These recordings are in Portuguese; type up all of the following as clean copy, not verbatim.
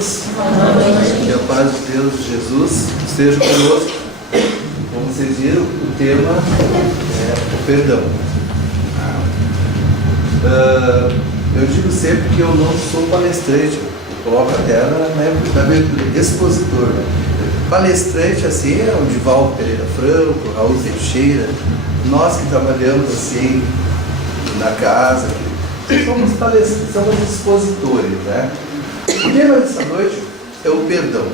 todos. Que a paz de Deus, Jesus, esteja conosco. Como vocês viram, o tema é o perdão. Eu digo sempre que eu não sou palestrante, eu coloco até na abertura, expositor. Palestrante, assim, é o Divaldo Pereira Franco, Raul Teixeira, nós que trabalhamos assim na casa, somos expositores, né? O tema dessa noite é o perdão.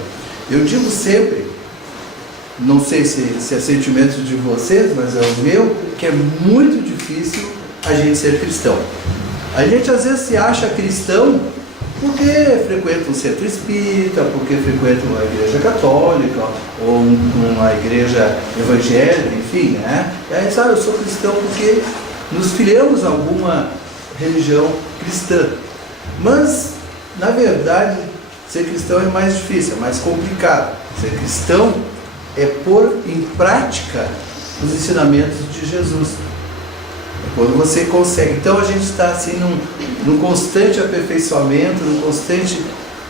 Eu digo sempre, não sei se é sentimento de vocês, mas é o meu, que é muito difícil a gente ser cristão. A gente às vezes se acha cristão porque frequenta um centro espírita, porque frequenta uma igreja católica, ou uma igreja evangélica, enfim, né? E aí sabe, eu sou cristão porque nos filiamos a alguma religião cristã. Mas, na verdade, ser cristão é mais difícil, é mais complicado. Ser cristão é pôr em prática os ensinamentos de Jesus. Quando você consegue. Então a gente está assim num constante aperfeiçoamento, num constante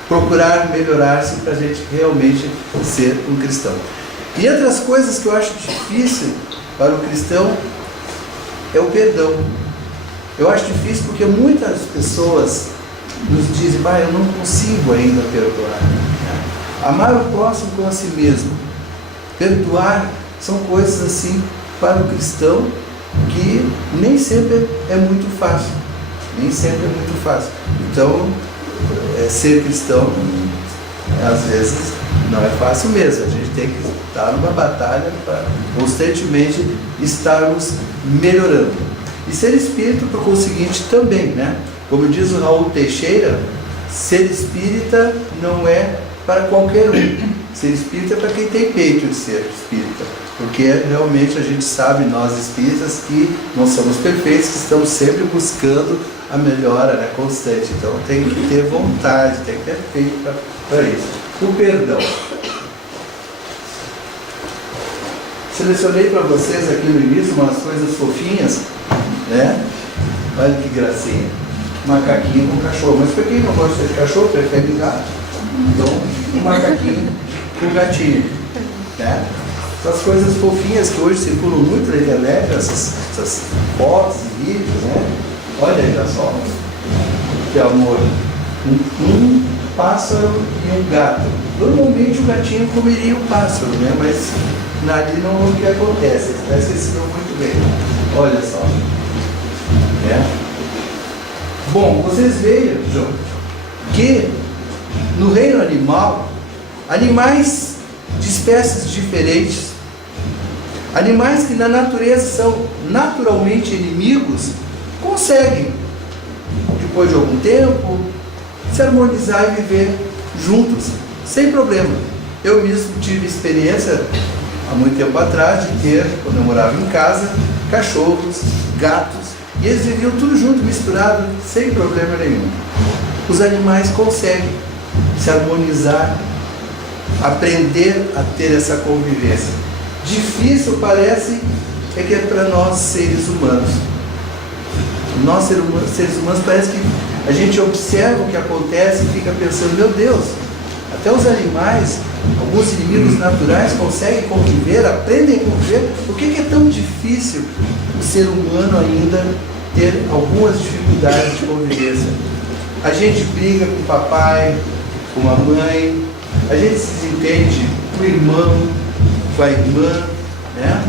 procurar melhorar-se para a gente realmente ser um cristão. E entre as coisas que eu acho difícil para o cristão é o perdão. Eu acho difícil porque muitas pessoas nos dizem, eu não consigo ainda perdoar. Amar o próximo como a si mesmo. Perdoar são coisas assim para o cristão que nem sempre é muito fácil. Nem sempre é muito fácil. Então, ser cristão, às vezes, não é fácil mesmo. A gente tem que estar numa batalha para constantemente estarmos melhorando. E ser espírita, por conseguinte, também, né? Como diz o Raul Teixeira, ser espírita não é para qualquer um. Ser espírita é para quem tem peito de ser espírita. Porque realmente a gente sabe, nós espíritas, que não somos perfeitos, que estamos sempre buscando a melhora, né, constante. Então tem que ter vontade, tem que ter peito para isso. O perdão. Selecionei para vocês aqui no início umas coisas fofinhas, né? Olha que gracinha. Macaquinho com cachorro. Mas para quem não gosta de cachorro, prefere gato. Então, um macaquinho com gatinho, né? Essas coisas fofinhas que hoje circulam muito na internet, essas fotos e vídeos, né? Olha aí só, que amor. Um pássaro e um gato. Normalmente o gatinho comeria o pássaro, né? Mas ali não é o que acontece. Parece que se dão muito bem. Olha só. Bom, vocês vejam que no reino animal, animais de espécies diferentes, animais que na natureza são naturalmente inimigos, conseguem, depois de algum tempo, se harmonizar e viver juntos, sem problema. Eu mesmo tive experiência, há muito tempo atrás, de ter, quando eu morava em casa, cachorros, gatos, e eles viviam tudo junto, misturado, sem problema nenhum. Os animais conseguem se harmonizar, aprender a ter essa convivência. Difícil parece que é para nós seres humanos. Nós seres humanos parece que a gente observa o que acontece e fica pensando, meu Deus, até os animais, alguns inimigos naturais conseguem conviver, aprendem a conviver. Por que é tão difícil o ser humano ainda ter algumas dificuldades de convivência? A gente briga com o papai, com a mãe, a gente se desentende com o irmão, com a irmã, né?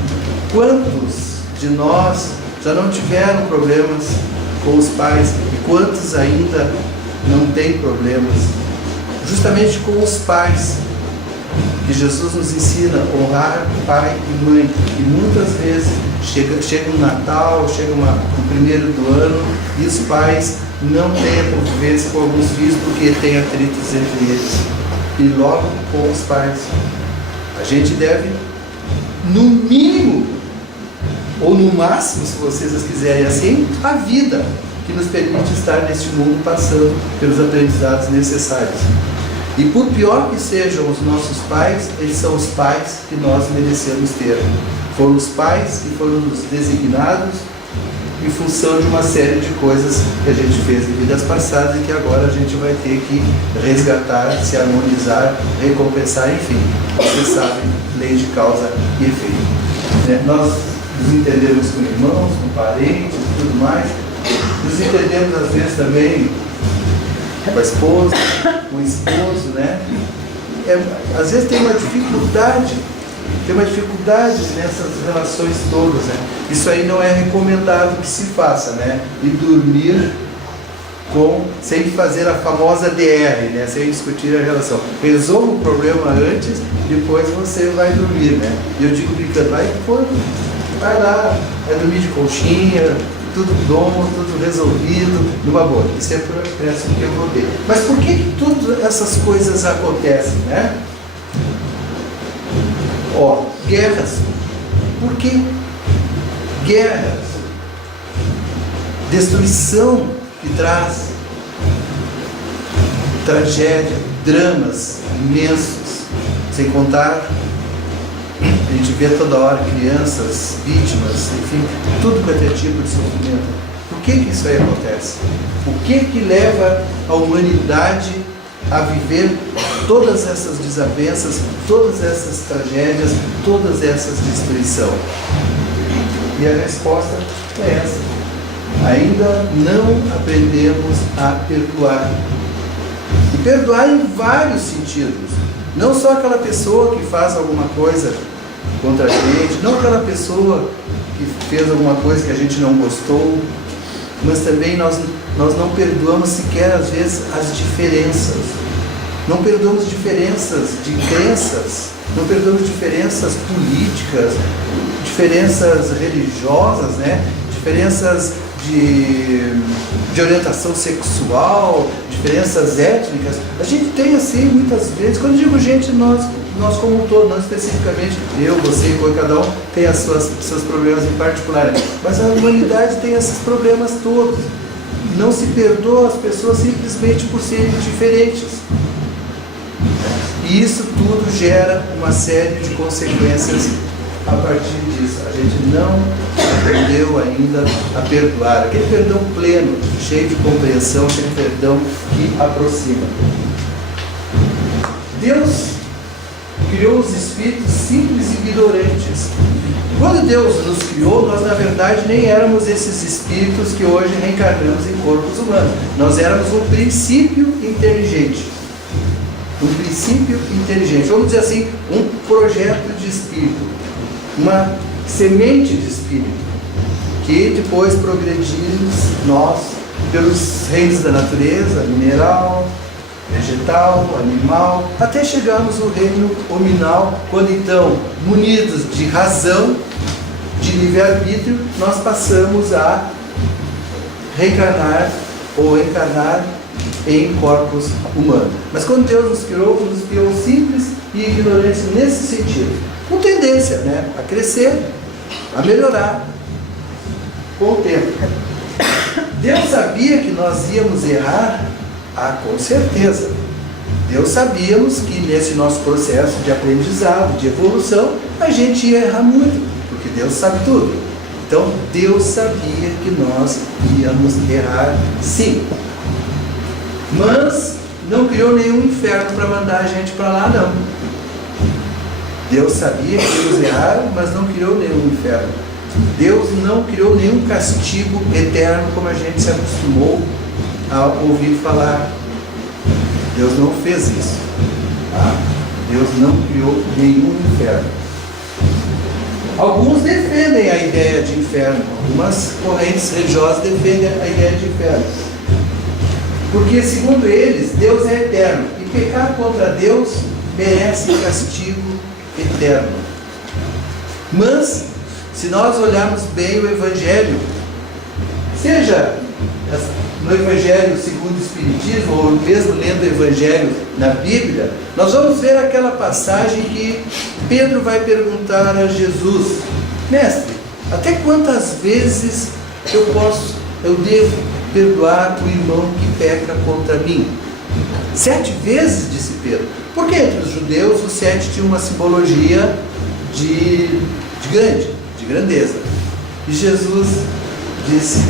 Quantos de nós já não tiveram problemas com os pais e quantos ainda não têm problemas? Justamente com os pais, que Jesus nos ensina a honrar pai e mãe. E muitas vezes chega um Natal, chega o 1º do ano e os pais não têm a convivência com alguns filhos porque tem atritos entre eles. E logo com os pais. A gente deve, no mínimo, ou no máximo, se vocês quiserem assim, a vida que nos permite estar neste mundo passando pelos aprendizados necessários. E por pior que sejam os nossos pais, eles são os pais que nós merecemos ter. Foram os pais que foram nos designados e em função de uma série de coisas que a gente fez em vidas passadas e que agora a gente vai ter que resgatar, se harmonizar, recompensar, enfim. Vocês sabem, lei de causa e efeito. Nós nos entendemos com irmãos, com parentes e tudo mais. Nos entendemos às vezes também com a esposa, com o esposo, né? Às vezes tem uma dificuldade nessas relações todas, né? Isso aí não é recomendado que se faça, né? E dormir sem fazer a famosa DR, né? Sem discutir a relação. Resolva o problema antes, depois você vai dormir, né? E eu digo brincando, vai lá, vai dormir de conchinha, tudo bom, tudo resolvido, numa boa. Isso é por preço que eu vou ter. Mas por que todas essas coisas acontecem, né? Guerras. Por que guerras? Destruição que traz tragédia, dramas imensos, sem contar, a gente vê toda hora crianças, vítimas, enfim, tudo quanto é tipo de sofrimento. Por que isso aí acontece? O que leva a humanidade a viver todas essas desavenças, todas essas tragédias, todas essas destruições? E a resposta é essa: ainda não aprendemos a perdoar. E perdoar em vários sentidos. Não só aquela pessoa que faz alguma coisa contra a gente, não aquela pessoa que fez alguma coisa que a gente não gostou, mas também nós não perdoamos sequer às vezes as diferenças. Não perdoamos diferenças de crenças, não perdoamos diferenças políticas, diferenças religiosas, né? Diferenças de orientação sexual, diferenças étnicas. A gente tem assim muitas vezes, quando eu digo gente, nós como um todo, não especificamente eu, você, cada um tem os seus problemas em particular, mas a humanidade tem esses problemas todos. Não se perdoa as pessoas simplesmente por serem diferentes. E isso tudo gera uma série de consequências a partir disso. A gente não aprendeu ainda a perdoar. Aquele perdão pleno, cheio de compreensão, aquele perdão que aproxima. Deus criou os espíritos simples e ignorantes. Quando Deus nos criou, nós na verdade nem éramos esses espíritos que hoje reencarnamos em corpos humanos. Nós éramos um princípio inteligente. Um princípio inteligente. Vamos dizer assim, um projeto de espírito. Uma semente de espírito. Que depois progredimos nós pelos reinos da natureza, mineral, vegetal, animal, até chegarmos no reino hominal, quando então, munidos de razão, de livre-arbítrio, nós passamos a reencarnar ou encarnar em corpos humanos. Mas quando Deus nos criou simples e ignorantes nesse sentido, com tendência, né, a crescer, a melhorar com o tempo. Deus sabia que nós íamos errar? Com certeza. Deus sabíamos que nesse nosso processo de aprendizado, de evolução, a gente ia errar muito, porque Deus sabe tudo. Então, Deus sabia que nós íamos errar sim. Mas não criou nenhum inferno para mandar a gente para lá, não. Deus sabia que íamos errar, mas não criou nenhum inferno. Deus não criou nenhum castigo eterno, como a gente se acostumou a ouvir falar. Deus não fez isso. Deus não criou nenhum inferno. Alguns defendem a ideia de inferno. Algumas correntes religiosas defendem a ideia de inferno. Porque, segundo eles, Deus é eterno. E pecar contra Deus merece castigo eterno. Mas, se nós olharmos bem o Evangelho, seja no Evangelho segundo o Espiritismo, ou mesmo lendo o Evangelho na Bíblia, nós vamos ver aquela passagem que Pedro vai perguntar a Jesus: Mestre, até quantas vezes eu devo perdoar o irmão que peca contra mim? 7 vezes, disse Pedro. Porque entre os judeus o 7 tinha uma simbologia de grandeza. E Jesus disse: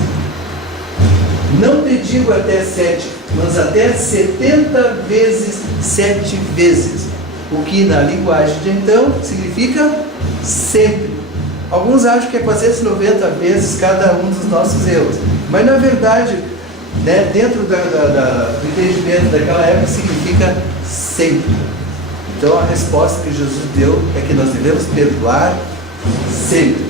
não te digo até 7, mas até 70 vezes 7 vezes. O que na linguagem de então significa sempre. Alguns acham que é 490 vezes cada um dos nossos erros. Mas na verdade, né, dentro do entendimento daquela época, significa sempre. Então a resposta que Jesus deu é que nós devemos perdoar sempre.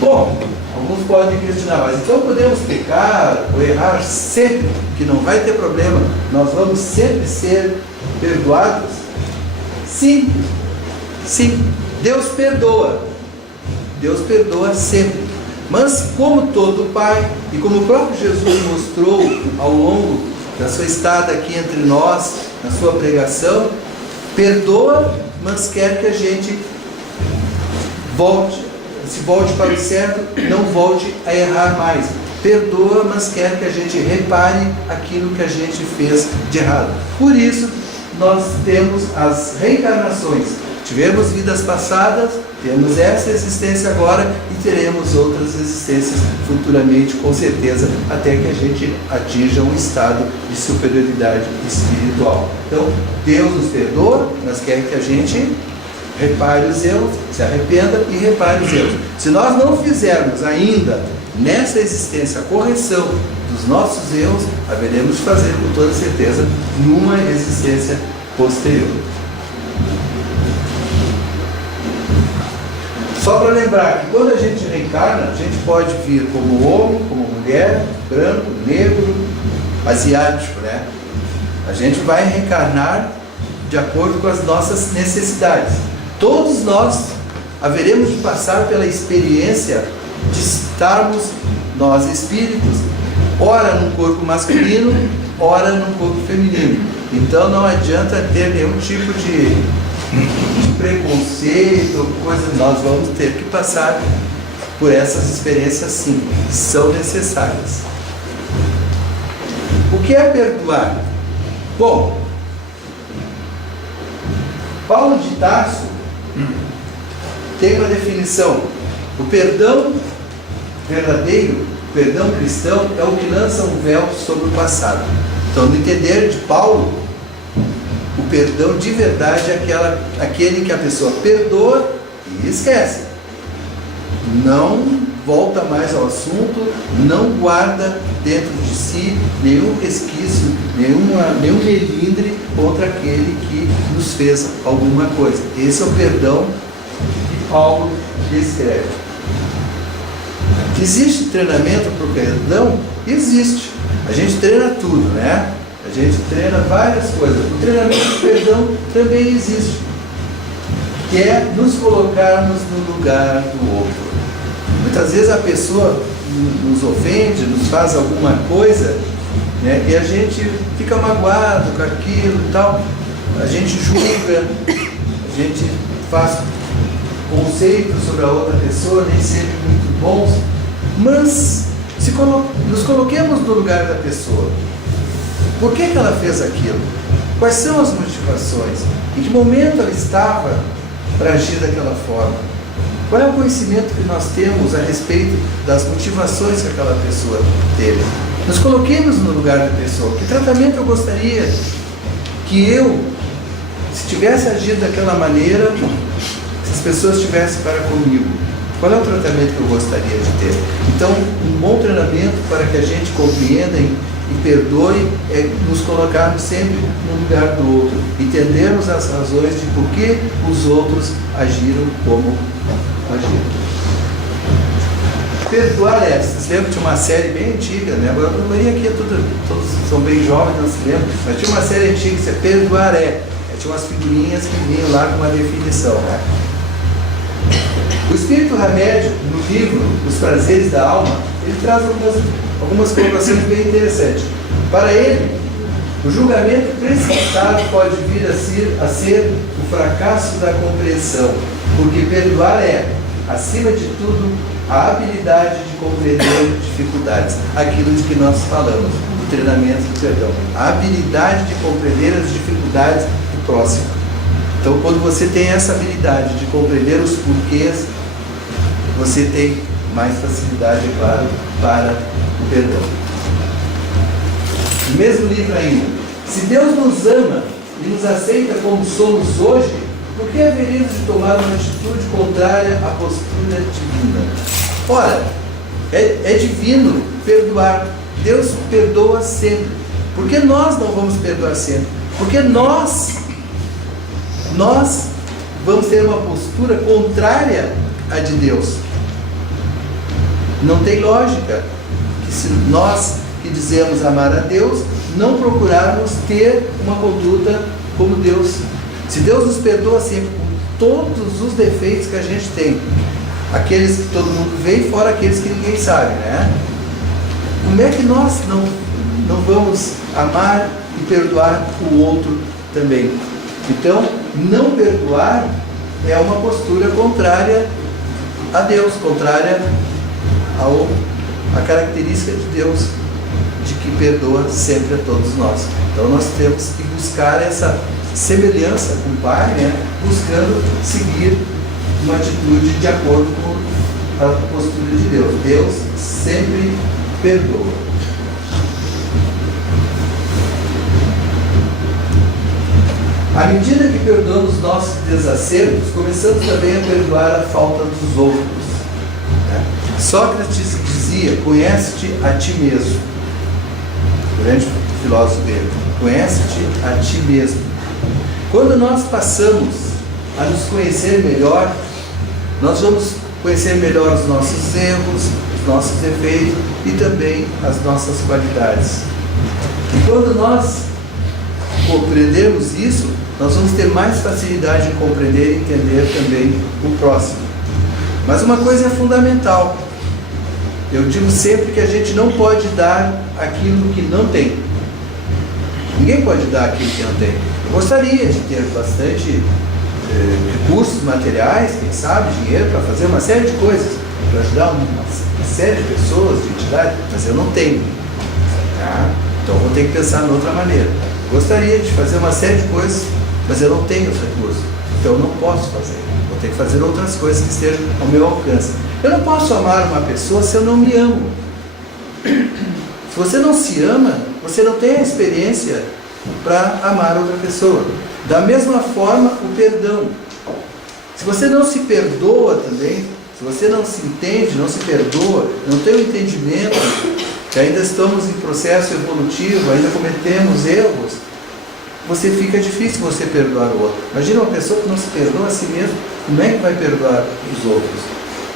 Bom, alguns podem questionar, mas então podemos pecar ou errar sempre, que não vai ter problema, nós vamos sempre ser perdoados? Sim, sim, Deus perdoa sempre, mas como todo Pai, e como o próprio Jesus mostrou ao longo da sua estada aqui entre nós, na sua pregação, perdoa, mas quer que a gente se volte para o certo, não volte a errar mais. Perdoa, mas quer que a gente repare aquilo que a gente fez de errado. Por isso, nós temos as reencarnações. Tivemos vidas passadas, temos essa existência agora e teremos outras existências futuramente, com certeza, até que a gente atinja um estado de superioridade espiritual. Então, Deus nos perdoa, mas quer que a gente repare os erros, se arrependa e repare os erros. Se nós não fizermos ainda nessa existência a correção dos nossos erros, haveremos de fazer com toda certeza numa existência posterior. Só para lembrar que quando a gente reencarna, a gente pode vir como homem, como mulher, branco, negro, asiático, né? A gente vai reencarnar de acordo com as nossas necessidades. Todos nós haveremos de passar pela experiência de estarmos, nós espíritos, ora num corpo masculino, ora num corpo feminino. Então não adianta ter nenhum tipo de preconceito, coisa. Nós vamos ter que passar por essas experiências, sim, são necessárias. O que é perdoar? Bom, Paulo de Tarso tem uma definição: o perdão verdadeiro, o perdão cristão, é o que lança um véu sobre o passado. Então, no entender de Paulo, o perdão de verdade é aquele que a pessoa perdoa e esquece. Não volta mais ao assunto, não guarda dentro de si nenhum resquício, nenhum melindre contra aquele que nos fez alguma coisa. Esse é o perdão que Paulo descreve. Existe treinamento para o perdão? Existe. A gente treina tudo, né? A gente treina várias coisas. O treinamento do perdão também existe, que é nos colocarmos no lugar do outro. Muitas vezes a pessoa nos ofende, nos faz alguma coisa, né, e a gente fica magoado com aquilo e tal, a gente julga, a gente faz conceitos sobre a outra pessoa, nem sempre muito bons, mas nos coloquemos no lugar da pessoa. Por que ela fez aquilo? Quais são as motivações? Em que momento ela estava para agir daquela forma? Qual é o conhecimento que nós temos a respeito das motivações que aquela pessoa teve? Nos coloquemos no lugar da pessoa. Que tratamento eu gostaria que eu, se tivesse agido daquela maneira, se as pessoas tivessem para comigo? Qual é o tratamento que eu gostaria de ter? Então, um bom treinamento para que a gente compreenda e perdoe é nos colocarmos sempre no lugar do outro, entendermos as razões de por que os outros agiram como agiram. Perdoar é, vocês lembram de uma série bem antiga, né? Agora a maioria aqui todos são bem jovens, não se lembram, mas tinha uma série antiga que se Perdoar é. Tinha umas figurinhas que vinham lá com uma definição, né? O Espírito Remédio, no livro Os Prazeres da Alma, ele traz algumas colocações bem interessantes. Para ele, o julgamento precipitado pode vir a ser o fracasso da compreensão, porque perdoar é, acima de tudo, a habilidade de compreender dificuldades. Aquilo de que nós falamos, do treinamento do perdão. A habilidade de compreender as dificuldades do próximo. Então, quando você tem essa habilidade de compreender os porquês, você tem mais facilidade, é claro, para o perdão. No mesmo livro ainda, se Deus nos ama e nos aceita como somos hoje, por que haveríamos de tomar uma atitude contrária à postura divina? Ora, é divino perdoar. Deus perdoa sempre. Por que nós não vamos perdoar sempre? Porque nós vamos ter uma postura contrária à de Deus. Não tem lógica que, se nós que dizemos amar a Deus, não procurarmos ter uma conduta como Deus. Se Deus nos perdoa sempre com todos os defeitos que a gente tem, aqueles que todo mundo vê, fora aqueles que ninguém sabe, né? Como é que nós não vamos amar e perdoar o outro também? Então, não perdoar é uma postura contrária a Deus, contrária à característica de Deus, de que perdoa sempre a todos nós. Então nós temos que buscar essa semelhança com o Pai, né? Buscando seguir uma atitude de acordo com a postura de Deus. Deus sempre perdoa. À medida que perdoamos nossos desacertos, começamos também a perdoar a falta dos outros, né? Sócrates dizia: conhece-te a ti mesmo. O grande filósofo dele: conhece-te a ti mesmo. Quando nós passamos a nos conhecer melhor, nós vamos conhecer melhor os nossos erros, os nossos defeitos e também as nossas qualidades. E quando nós compreendermos isso, nós vamos ter mais facilidade de compreender e entender também o próximo. Mas uma coisa é fundamental: eu digo sempre que a gente não pode dar aquilo que não tem. Ninguém pode dar aquilo que não tem. Eu gostaria de ter bastante recursos materiais, quem sabe, dinheiro para fazer uma série de coisas, para ajudar uma série de pessoas, de entidades, mas eu não tenho. Tá? Então vou ter que pensar de outra maneira. Gostaria de fazer uma série de coisas, mas eu não tenho os recursos, então eu não posso fazer. Vou ter que fazer outras coisas que estejam ao meu alcance. Eu não posso amar uma pessoa se eu não me amo. Se você não se ama, você não tem a experiência para amar outra pessoa. Da mesma forma, o perdão. Se você não se perdoa também, se você não se entende, não se perdoa, não tem o entendimento que ainda estamos em processo evolutivo, ainda cometemos erros, você fica difícil você perdoar o outro. Imagina uma pessoa que não se perdoa a si mesmo, como é que vai perdoar os outros?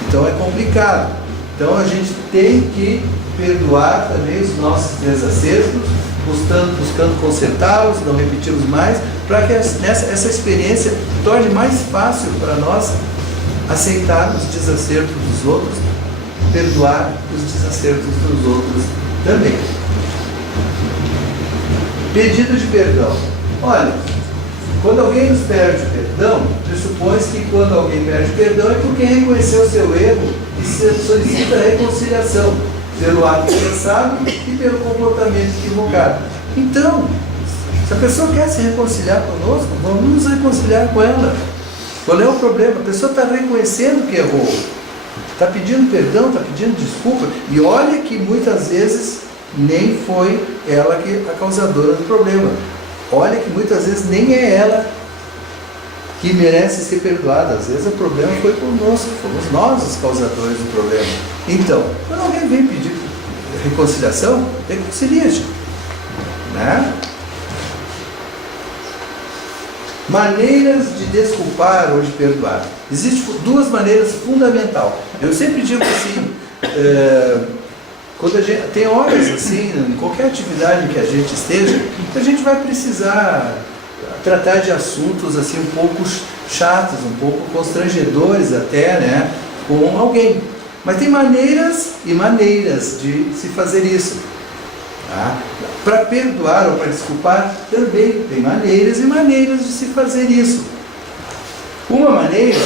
Então é complicado. Então a gente tem que perdoar também os nossos desacertos, buscando consertá-los, não repetirmos mais, para que essa experiência torne mais fácil para nós aceitar os desacertos dos outros, perdoar os desacertos dos outros também. Pedido de perdão. Olha, quando alguém nos pede perdão, pressupõe-se que quando alguém pede perdão é porque reconheceu o seu erro e solicita reconciliação pelo ato pensado e pelo comportamento equivocado. Então, se a pessoa quer se reconciliar conosco, vamos nos reconciliar com ela. Qual é o problema? A pessoa está reconhecendo que errou, está pedindo perdão, está pedindo desculpa, e olha que muitas vezes nem foi ela a causadora do problema. Olha que muitas vezes nem é ela que merece ser perdoada. Às vezes o problema foi conosco, fomos nós os causadores do problema. Então, quando alguém vem pedir reconciliação, reconcilia-te, né? Maneiras de desculpar ou de perdoar. Existem duas maneiras fundamentais. Eu sempre digo assim, quando a gente tem horas assim, em qualquer atividade que a gente esteja, a gente vai precisar tratar de assuntos assim um pouco chatos, um pouco constrangedores até, né, com alguém. Mas tem maneiras e maneiras de se fazer isso. Tá? Para perdoar ou para desculpar também tem maneiras e maneiras de se fazer isso. Uma maneira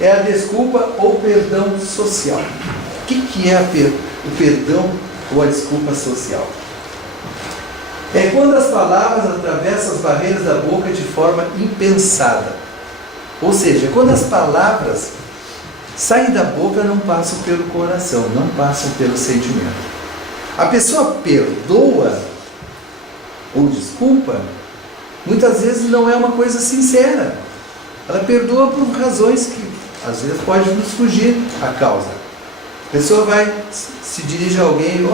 é a desculpa ou perdão social. O que é o perdão ou a desculpa social? É quando as palavras atravessam as barreiras da boca de forma impensada. Ou seja, quando as palavras saem da boca, não passam pelo coração, não passam pelo sentimento. A pessoa perdoa ou desculpa, muitas vezes não é uma coisa sincera. Ela perdoa por razões que às vezes pode nos fugir a causa. A pessoa vai, se dirige a alguém: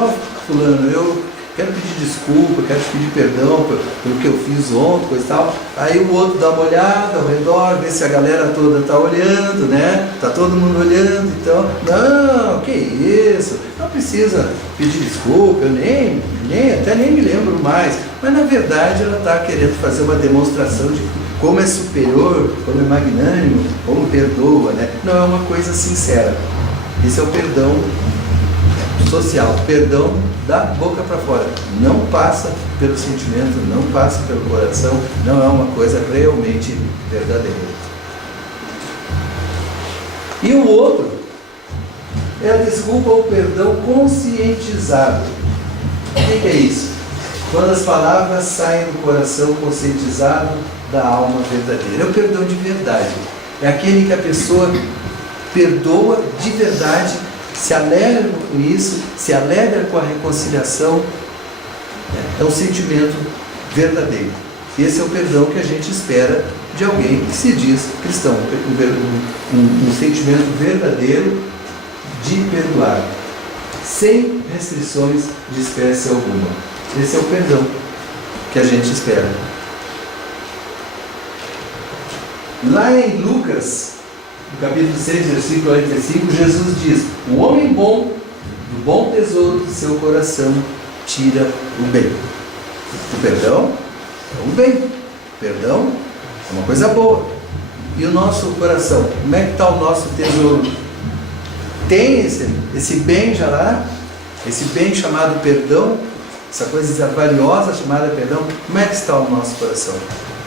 fulano, eu quero pedir desculpa, quero te pedir perdão pelo que eu fiz ontem, coisa e tal. Aí o outro dá uma olhada ao redor, vê se a galera toda está olhando, né? Está todo mundo olhando, então, não, que isso, não precisa pedir desculpa, eu até nem me lembro mais. Mas na verdade ela está querendo fazer uma demonstração de como é superior, como é magnânimo, como perdoa, né? Não é uma coisa sincera. Esse é o perdão social, perdão da boca para fora, não passa pelo sentimento, não passa pelo coração, não é uma coisa realmente verdadeira. E o outro é a desculpa ou perdão conscientizado. O que é isso? Quando as palavras saem do coração conscientizado da alma verdadeira. É o perdão de verdade, é aquele que a pessoa perdoa de verdade, se alegra com isso, se alegra com a reconciliação. É um sentimento verdadeiro. Esse é o perdão que a gente espera de alguém que se diz cristão. Um sentimento verdadeiro de perdoar, sem restrições de espécie alguma. Esse é o perdão que a gente espera. Lá em Lucas, no capítulo 6, versículo 45, Jesus diz: o homem bom, do bom tesouro do seu coração, tira o bem. O perdão é um bem. O perdão é uma coisa boa. E o nosso coração? Como é que está o nosso tesouro? Tem esse bem já lá? Esse bem chamado perdão? Essa coisa valiosa chamada perdão? Como é que está o nosso coração?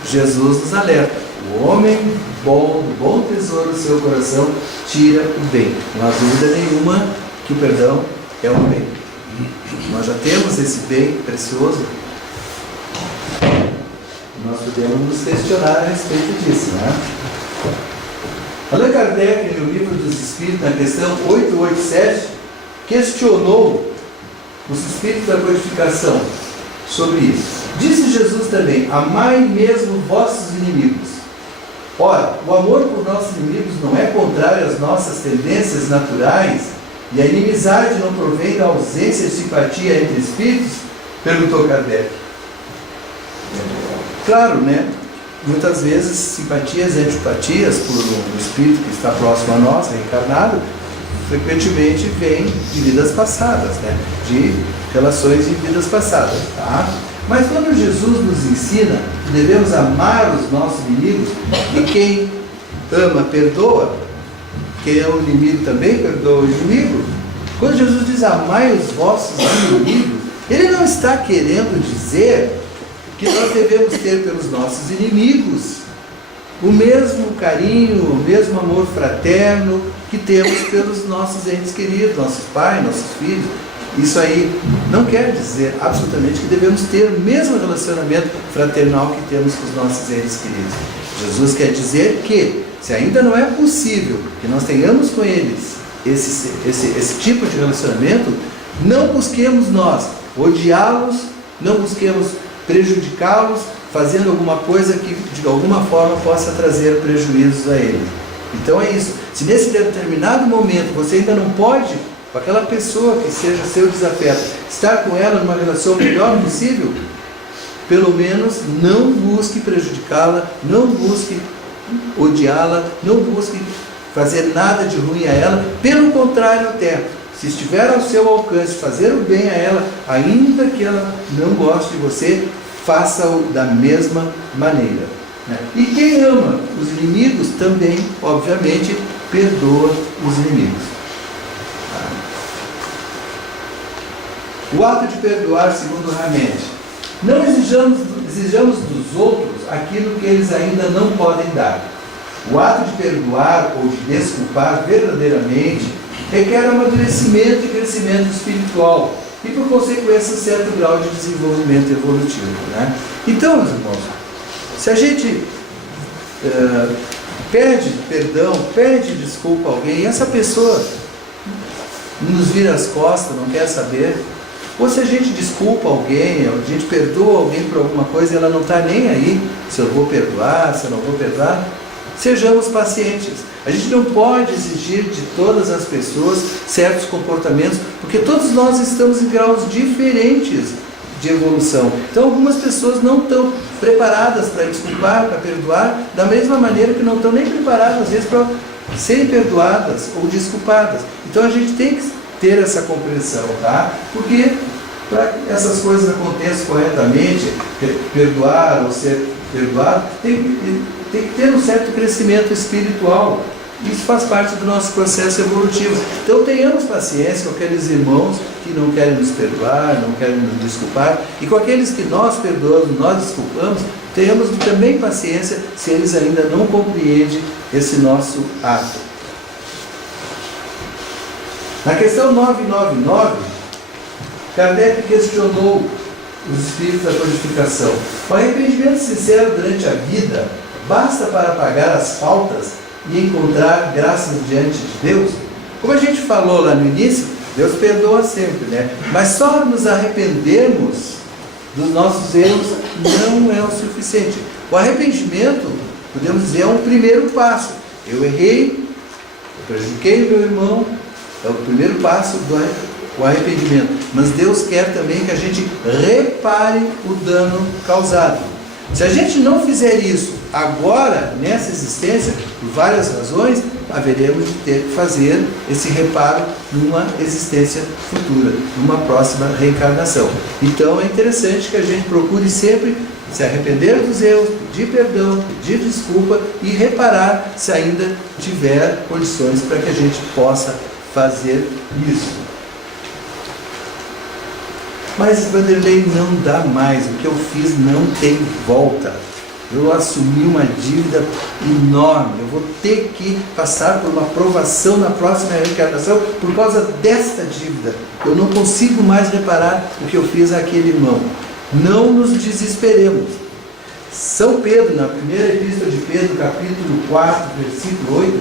Jesus nos alerta: o homem bom, do bom tesouro do seu coração, tira o bem. Não há dúvida nenhuma que o perdão é um bem. Nós já temos esse bem precioso. Nós podemos nos questionar a respeito disso, né? Allan Kardec, no Livro dos Espíritos, na questão 887, questionou os espíritos da codificação sobre isso. Disse Jesus também: amai mesmo vossos inimigos. Ora, o amor por nossos inimigos não é contrário às nossas tendências naturais, e a inimizade não provém da ausência de simpatia entre espíritos? Perguntou Kardec. Claro, né? Muitas vezes simpatias e antipatias por um espírito que está próximo a nós, reencarnado, frequentemente vem de vidas passadas, né? De relações de vidas passadas, tá? Mas quando Jesus nos ensina que devemos amar os nossos inimigos, e quem ama perdoa, quem é o inimigo também perdoa o inimigo, quando Jesus diz amai os vossos inimigos, ele não está querendo dizer que nós devemos ter pelos nossos inimigos o mesmo carinho, o mesmo amor fraterno que temos pelos nossos entes queridos, nossos pais, nossos filhos. Isso aí não quer dizer absolutamente que devemos ter o mesmo relacionamento fraternal que temos com os nossos entes queridos. Jesus quer dizer que, se ainda não é possível que nós tenhamos com eles esse tipo de relacionamento, não busquemos nós odiá-los, não busquemos prejudicá-los, fazendo alguma coisa que de alguma forma possa trazer prejuízos a eles. Então é isso. Se nesse determinado momento você ainda não pode, com aquela pessoa que seja seu desafeto, estar com ela numa relação melhor possível, pelo menos não busque prejudicá-la, não busque odiá-la, não busque fazer nada de ruim a ela. Pelo contrário, até, se estiver ao seu alcance fazer o bem a ela, ainda que ela não goste de você, faça-o da mesma maneira, né? E quem ama os inimigos também, obviamente, perdoa os inimigos. O ato de perdoar, segundo Hamed: não exijamos dos outros aquilo que eles ainda não podem dar. O ato de perdoar ou de desculpar verdadeiramente requer amadurecimento e crescimento espiritual e, por consequência, um certo grau de desenvolvimento evolutivo, né? Então, meus irmãos, se a gente pede perdão, pede desculpa a alguém, e essa pessoa nos vira as costas, não quer saber, ou se a gente desculpa alguém, a gente perdoa alguém por alguma coisa e ela não está nem aí, se eu vou perdoar, se eu não vou perdoar, sejamos pacientes. A gente não pode exigir de todas as pessoas certos comportamentos, porque todos nós estamos em graus diferentes de evolução. Então algumas pessoas não estão preparadas para desculpar, para perdoar, da mesma maneira que não estão nem preparadas às vezes para serem perdoadas ou desculpadas. Então a gente tem que ter essa compreensão, tá? Porque para que essas coisas aconteçam corretamente, perdoar ou ser perdoado, tem que ter um certo crescimento espiritual. Isso faz parte do nosso processo evolutivo. Então tenhamos paciência com aqueles irmãos que não querem nos perdoar, não querem nos desculpar, e com aqueles que nós perdoamos, nós desculpamos, tenhamos também paciência se eles ainda não compreendem esse nosso ato. Na questão 999, Kardec questionou os espíritos da codificação. O arrependimento sincero durante a vida basta para pagar as faltas e encontrar graças diante de Deus? Como a gente falou lá no início, Deus perdoa sempre, né? Mas só nos arrependermos dos nossos erros não é o suficiente. O arrependimento, podemos dizer, é um primeiro passo. Eu errei, eu prejudiquei o meu irmão, é o primeiro passo do arrependimento. Mas Deus quer também que a gente repare o dano causado. Se a gente não fizer isso agora, nessa existência, por várias razões, haveremos de ter que fazer esse reparo numa existência futura, numa próxima reencarnação. Então é interessante que a gente procure sempre se arrepender dos erros, pedir perdão, pedir desculpa e reparar se ainda tiver condições para que a gente possa fazer isso. Mas, Vanderlei, não dá mais, o que eu fiz não tem volta. Eu assumi uma dívida enorme, eu vou ter que passar por uma provação na próxima reencarnação por causa desta dívida. Eu não consigo mais reparar o que eu fiz àquele irmão. Não nos desesperemos. São Pedro, na primeira epístola de Pedro, capítulo 4, versículo 8,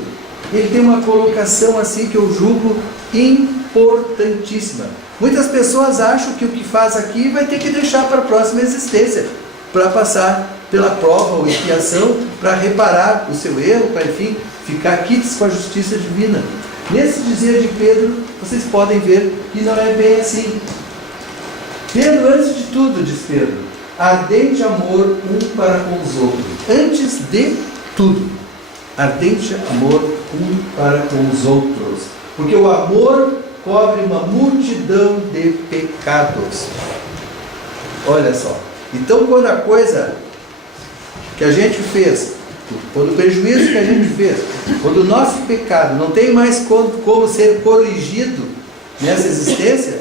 ele tem uma colocação assim que eu julgo importantíssima. Muitas pessoas acham que o que faz aqui vai ter que deixar para a próxima existência, para passar pela prova ou expiação, para reparar o seu erro, para, enfim, ficar quites com a justiça divina. Nesse dizer de Pedro, vocês podem ver que não é bem assim. Pedro, antes de tudo, diz Pedro, ardente amor um para com os outros. Antes de tudo, ardente amor um para com os outros. Porque o amor cobre uma multidão de pecados. Olha só. Então, quando a coisa que a gente fez, quando o prejuízo que a gente fez, quando o nosso pecado não tem mais como ser corrigido nessa existência,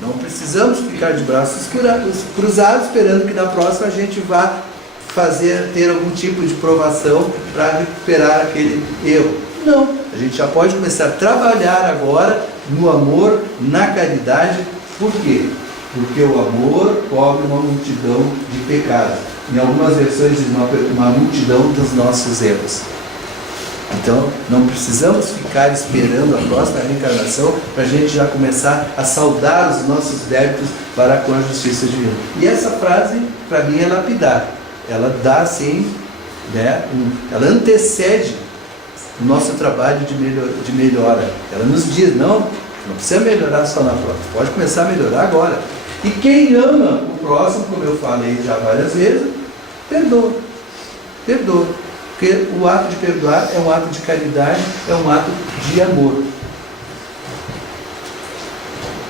não precisamos ficar de braços cruzados esperando que na próxima a gente vá ter algum tipo de provação para recuperar aquele erro. Não, a gente já pode começar a trabalhar agora no amor, na caridade. Por quê? Porque o amor cobre uma multidão de pecados. Em algumas versões diz uma multidão dos nossos erros. Então, não precisamos ficar esperando a próxima reencarnação para a gente já começar a saldar os nossos débitos para com a justiça divina. E essa frase, para mim, é lapidar. Ela dá, assim, né, ela antecede o nosso trabalho de melhora. Ela nos diz, não precisa melhorar só na prova, pode começar a melhorar agora. E quem ama o próximo, como eu falei já várias vezes, perdoa. Perdoa. Porque o ato de perdoar é um ato de caridade, é um ato de amor.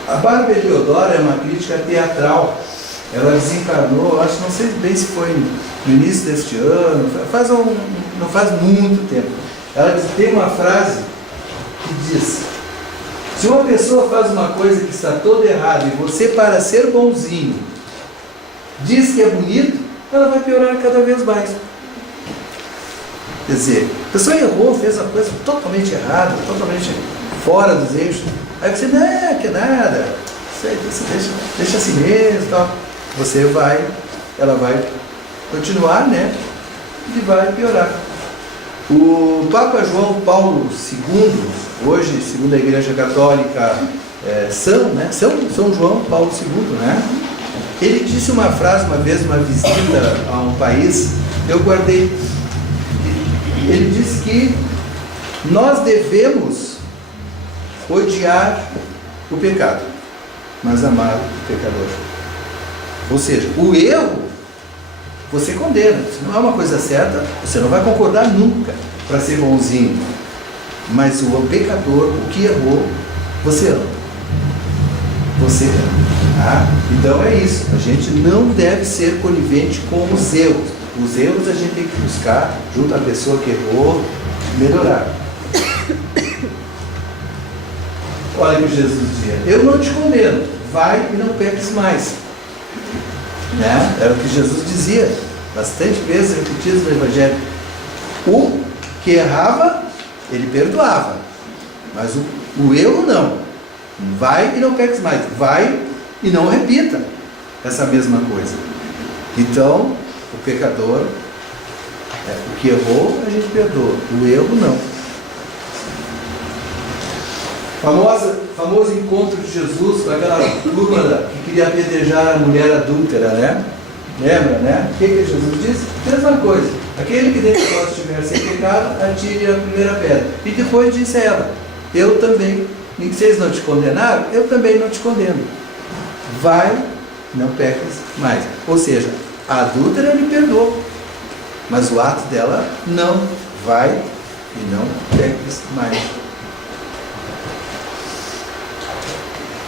A Bárbara Eleodora é uma crítica teatral. Ela desencarnou, acho, não sei bem se foi no início deste ano, não faz muito tempo. Ela tem uma frase que diz: se uma pessoa faz uma coisa que está toda errada e você, para ser bonzinho, diz que é bonito, ela vai piorar cada vez mais. Quer dizer, a pessoa errou, fez a coisa totalmente errada, totalmente fora dos eixos. Aí você, não, que nada, isso aí, você deixa assim mesmo, tal. Ela vai continuar, né? E vai piorar. O Papa João Paulo II, hoje, segundo a Igreja Católica, São João Paulo II, né? Ele disse uma frase uma vez, numa visita a um país, eu guardei. Ele disse que nós devemos odiar o pecado, mas amar o pecador. Ou seja, o erro você condena. Se não é uma coisa certa, você não vai concordar nunca para ser bonzinho. Mas o pecador, o que errou, você ama. Você ama. Tá? Então é isso. A gente não deve ser conivente com os erros. Os erros a gente tem que buscar, junto à pessoa que errou, melhorar. Olha o que Jesus dizia: eu não te condeno, vai e não peques mais. Né? Era o que Jesus dizia, bastante vezes repetido no Evangelho. O que errava, ele perdoava, mas o erro não. Vai e não peques mais, vai e não repita essa mesma coisa. Então, o pecador, o que errou, a gente perdoa, o erro não. Famoso encontro de Jesus com aquela turma que queria apedrejar a mulher adúltera, né? Lembra, né? O que Jesus disse? Mesma coisa. Aquele que dentro de vós estiver sem pecado, atire a primeira pedra. E depois disse a ela: eu também, nem que vocês não te condenaram, eu também não te condeno. Vai, não peques mais. Ou seja, a adúltera lhe perdoou, mas o ato dela não. Vai e não peques mais.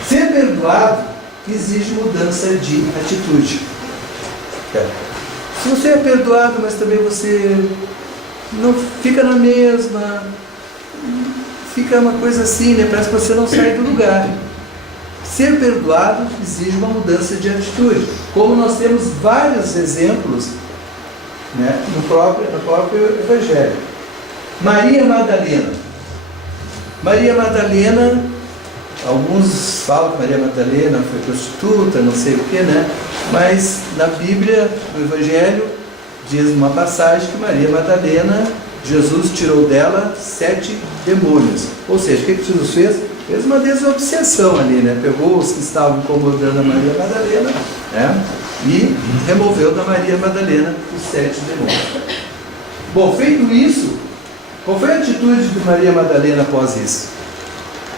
Ser perdoado exige mudança de atitude. Se você é perdoado, mas também você não fica na mesma, fica uma coisa assim, né? Parece que você não sai do lugar. Ser perdoado exige uma mudança de atitude. Como nós temos vários exemplos, né, no próprio Evangelho. Maria Madalena. Maria Madalena, alguns falam que Maria Madalena foi prostituta, não sei o que, né? Mas na Bíblia, no Evangelho, diz uma passagem que Maria Madalena, Jesus tirou dela 7 demônios. Ou seja, o que Jesus fez? Fez uma desobsessão ali, né? Pegou os que estavam incomodando a Maria Madalena, né? E removeu da Maria Madalena os 7 demônios. Bom, feito isso, qual foi a atitude de Maria Madalena após isso?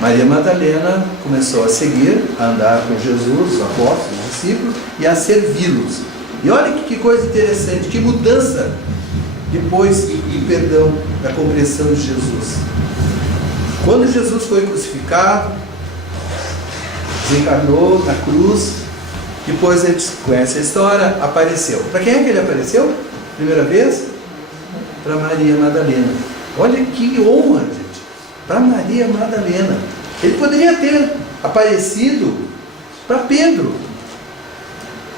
Maria Madalena começou a seguir, a andar com Jesus, os apóstolos, os discípulos, e a servi-los. E olha que coisa interessante, que mudança depois do perdão, da compreensão de Jesus. Quando Jesus foi crucificado, desencarnou na cruz, depois a gente conhece a história, apareceu. Para quem é que ele apareceu? Primeira vez? Para Maria Madalena. Olha que honra, gente. Para Maria Madalena. Ele poderia ter aparecido para Pedro,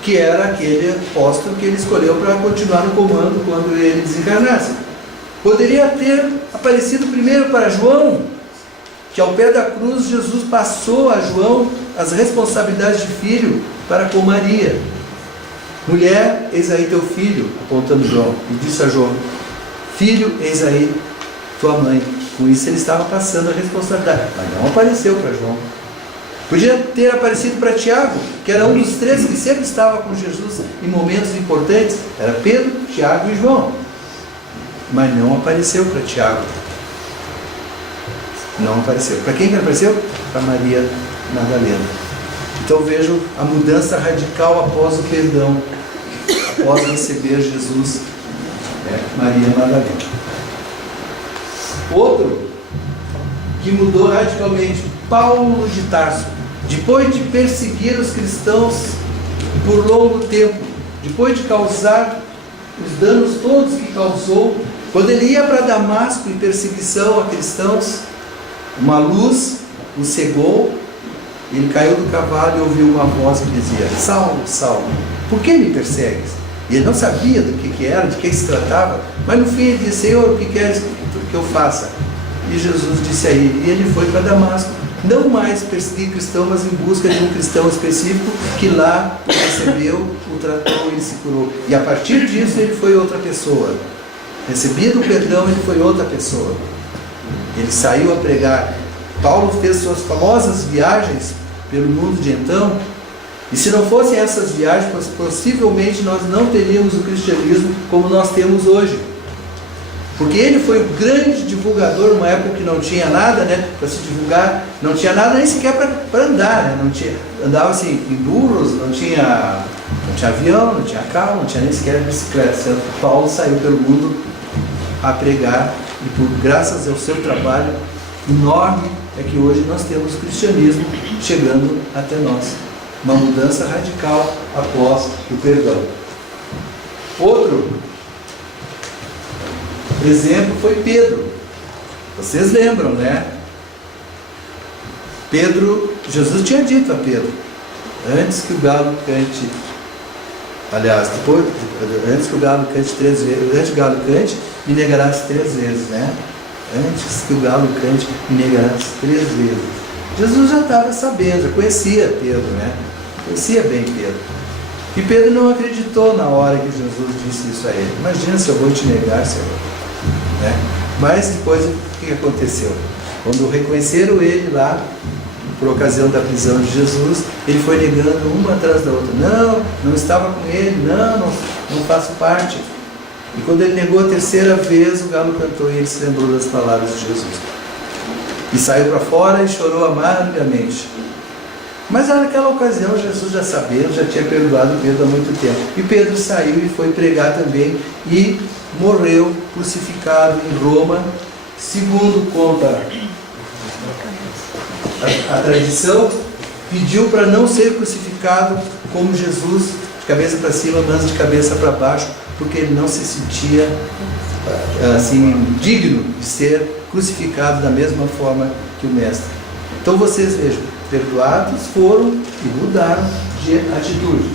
que era aquele apóstolo que ele escolheu para continuar no comando quando ele desencarnasse. Poderia ter aparecido primeiro para João, que ao pé da cruz Jesus passou a João as responsabilidades de filho para com Maria. Mulher, eis aí teu filho, apontando João, e disse a João: filho, eis aí tua mãe. Com isso ele estava passando a responsabilidade, mas não apareceu para João. Podia ter aparecido para Tiago, que era um dos 3 que sempre estava com Jesus em momentos importantes. Era Pedro, Tiago e João. Mas não apareceu para Tiago. Não apareceu. Para quem que apareceu? Para Maria Madalena. Então vejam a mudança radical após o perdão, após receber Jesus, Maria Madalena. Outro que mudou radicalmente, Paulo de Tarso. Depois de perseguir os cristãos por longo tempo, depois de causar os danos todos que causou, quando ele ia para Damasco em perseguição a cristãos, uma luz o cegou, ele caiu do cavalo e ouviu uma voz que dizia: Saulo, Saulo, por que me persegues? E ele não sabia do que era, de que se tratava, mas no fim ele disse: Senhor, o que queres que eu faça? E Jesus disse a ele, e ele foi para Damasco, não mais perseguir cristão, mas em busca de um cristão específico, que lá o recebeu, o tratou e se curou. E a partir disso ele foi outra pessoa. Recebido o perdão, ele foi outra pessoa. Ele saiu a pregar. Paulo fez suas famosas viagens pelo mundo de então, e se não fossem essas viagens, possivelmente nós não teríamos o cristianismo como nós temos hoje. Porque ele foi o grande divulgador numa época que não tinha nada, né, para se divulgar, não tinha nada nem sequer para andar, né, não tinha, andava assim em burros, não tinha avião, não tinha carro, não tinha nem sequer bicicleta. Paulo saiu pelo mundo a pregar, e graças ao seu trabalho enorme é que hoje nós temos o cristianismo chegando até nós. Uma mudança radical após o perdão. Outro exemplo foi Pedro. Vocês lembram, né? Pedro, Jesus tinha dito a Pedro, antes que o galo cante, aliás, depois, antes que o galo cante 3 vezes, antes que o galo cante, me negarás 3 vezes, né? Antes que o galo cante, me negarás 3 vezes. Jesus já estava sabendo, já conhecia Pedro, né? Conhecia bem Pedro. E Pedro não acreditou na hora que Jesus disse isso a ele. Imagina se eu vou te negar, Senhor. Né? Mas depois o que aconteceu? Quando reconheceram ele lá, por ocasião da prisão de Jesus, ele foi negando uma atrás da outra. Não estava com ele, não faço parte. E quando ele negou a 3ª vez, o galo cantou e ele se lembrou das palavras de Jesus. E saiu para fora e chorou amargamente. Mas naquela ocasião Jesus já sabia, já tinha perdoado Pedro há muito tempo. E Pedro saiu e foi pregar também e morreu crucificado em Roma, segundo conta a tradição, pediu para não ser crucificado como Jesus, de cabeça para cima, mas de cabeça para baixo, porque ele não se sentia assim digno de ser crucificado da mesma forma que o Mestre. Então vocês vejam, perdoados foram e mudaram de atitude.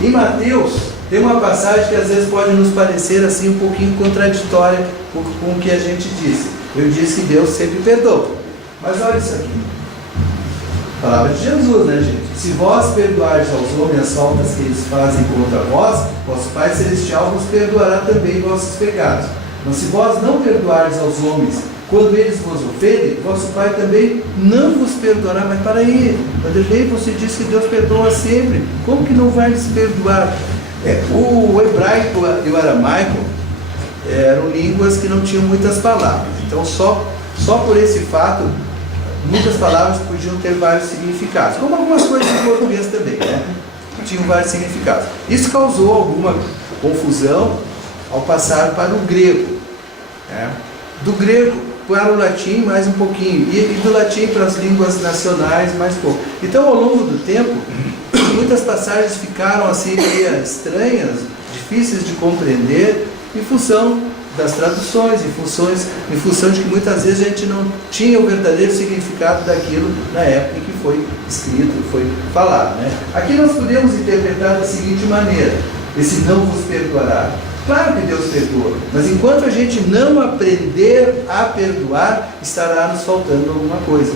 Em Mateus tem uma passagem que às vezes pode nos parecer assim um pouquinho contraditória com o que a gente disse. Eu disse que Deus sempre perdoa. Mas olha isso aqui. Palavra de Jesus, né, gente? Se vós perdoardes aos homens as faltas que eles fazem contra vós, vosso Pai Celestial vos perdoará também vossos pecados. Mas se vós não perdoardes aos homens quando eles vos ofendem, vosso Pai também não vos perdoará. Mas para aí, Vanderlei, você disse que Deus perdoa sempre. Como que não vai lhes perdoar? O hebraico e o aramaico eram línguas que não tinham muitas palavras. Então só por esse fato, muitas palavras podiam ter vários significados, como algumas coisas em português também, né? Tinham vários significados. Isso causou alguma confusão ao passar para o grego, né? Do grego para o latim mais um pouquinho, e do latim para as línguas nacionais mais pouco. Então, ao longo do tempo, muitas passagens ficaram assim meio estranhas, difíceis de compreender, em função das traduções, em função de que muitas vezes a gente não tinha o verdadeiro significado daquilo na época em que foi escrito, foi falado, né? Aqui nós podemos interpretar da seguinte maneira: esse não vos perdoará. Claro que Deus perdoa, mas enquanto a gente não aprender a perdoar, estará nos faltando alguma coisa,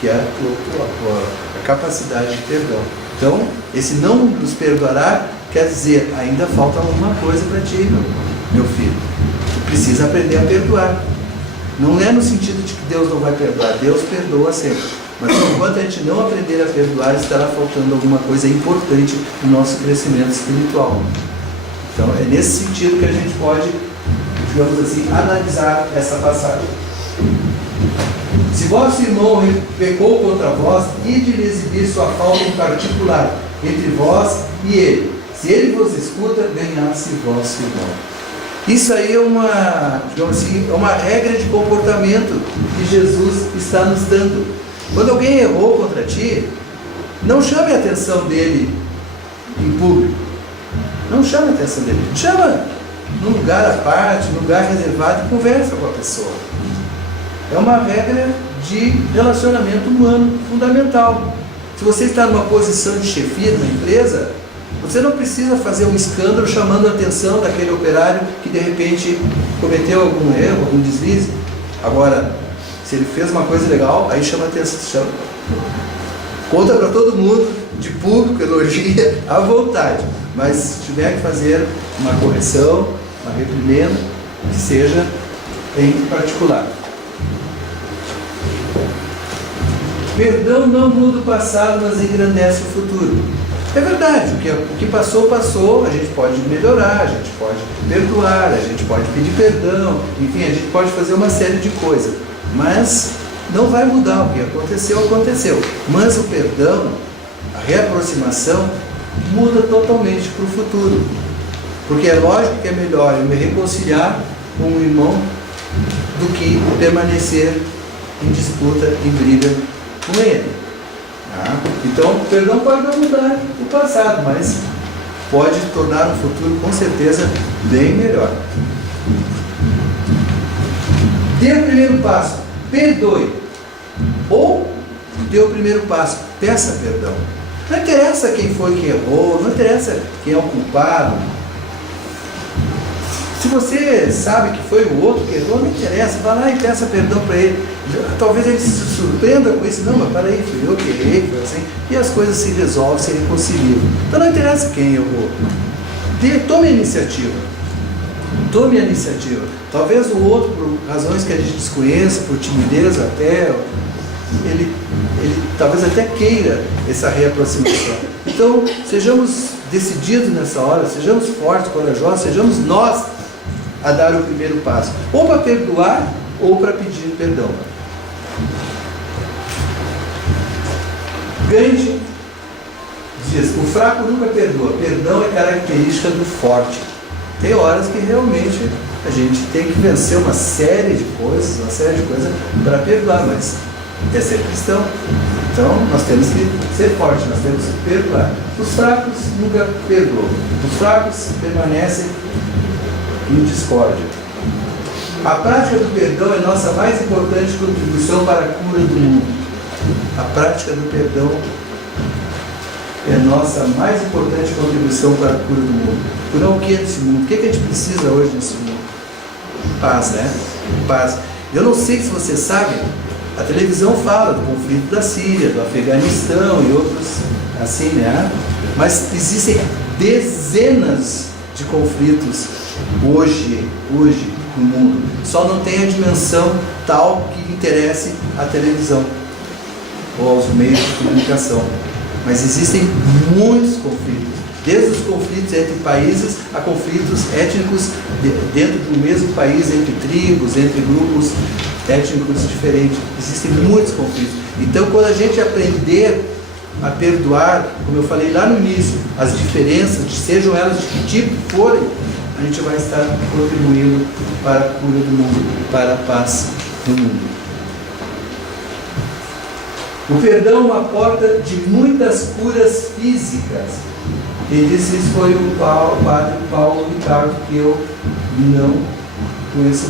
que é a capacidade de perdão. Então, esse não nos perdoará quer dizer, ainda falta alguma coisa para ti, meu filho. Tu precisa aprender a perdoar. Não é no sentido de que Deus não vai perdoar, Deus perdoa sempre. Mas enquanto a gente não aprender a perdoar, estará faltando alguma coisa importante no nosso crescimento espiritual. Então é nesse sentido que a gente pode, digamos assim, analisar essa passagem. Se vosso irmão pecou contra vós, ide-lhe exibir sua falta em particular, entre vós e ele. Se ele vos escuta, ganhasse vosso irmão. Isso aí é digamos assim, é uma regra de comportamento que Jesus está nos dando. Quando alguém errou contra ti, não chame a atenção dele em público. Não chame a atenção dele. Chama num lugar à parte, num lugar reservado e conversa com a pessoa. É uma regra de relacionamento humano fundamental. Se você está numa posição de chefia na empresa, você não precisa fazer um escândalo chamando a atenção daquele operário que de repente cometeu algum erro, algum deslize. Agora, se ele fez uma coisa legal, aí chama a atenção. Conta para todo mundo, de público, elogia à vontade. Mas se tiver que fazer uma correção, uma reprimenda, que seja em particular. Perdão não muda o passado, mas engrandece o futuro. É verdade, o que passou, passou, a gente pode melhorar, a gente pode perdoar, a gente pode pedir perdão, enfim, a gente pode fazer uma série de coisas, mas não vai mudar. O que aconteceu, aconteceu. Mas o perdão, a reaproximação, muda totalmente para o futuro. Porque é lógico que é melhor eu me reconciliar com um irmão do que permanecer em disputa, em briga com ele. Então, o perdão pode não mudar o passado, mas pode tornar o futuro, com certeza, bem melhor. Dê o primeiro passo, perdoe. Ou dê o primeiro passo, peça perdão. Não interessa quem foi que errou, não interessa quem é o culpado. Se você sabe que foi o outro que errou, não interessa, vá lá e peça perdão para ele. Talvez ele se surpreenda com isso. Não, mas peraí, fui eu que errei, foi assim. E as coisas se resolvem, se reconciliam. Então não interessa quem errou. Tome a iniciativa. Tome a iniciativa. Talvez o outro, por razões que a gente desconheça, por timidez até, ele talvez até queira essa reaproximação. Então, sejamos decididos nessa hora, sejamos fortes, corajosos, sejamos nós a dar o primeiro passo, ou para perdoar, ou para pedir perdão. Gandhi diz: o fraco nunca perdoa, perdão é característica do forte. Tem horas que realmente a gente tem que vencer uma série de coisas para perdoar, mas é ser cristão. Então nós temos que ser fortes, nós temos que perdoar. Os fracos nunca perdoam, os fracos permanecem em discórdia. A prática do perdão é nossa mais importante contribuição para a cura do mundo. A prática do perdão é nossa mais importante contribuição para a cura do mundo. Curar o que é desse mundo? O que a gente precisa hoje nesse mundo? Paz, né? Paz. Eu não sei se você sabe, a televisão fala do conflito da Síria, do Afeganistão e outros assim, né? Mas existem dezenas de conflitos hoje no mundo. Só não tem a dimensão tal que interesse à televisão ou aos meios de comunicação. Mas existem muitos conflitos, desde os conflitos entre países a conflitos étnicos dentro do mesmo país, entre tribos, entre grupos étnicos diferentes. Existem muitos conflitos. Então, quando a gente aprender a perdoar, como eu falei lá no início, as diferenças, sejam elas de que tipo forem, a gente vai estar contribuindo para a cura do mundo, para a paz do mundo. O perdão é uma porta de muitas curas físicas. Quem disse isso foi o padre Paulo Ricardo, que eu não conheço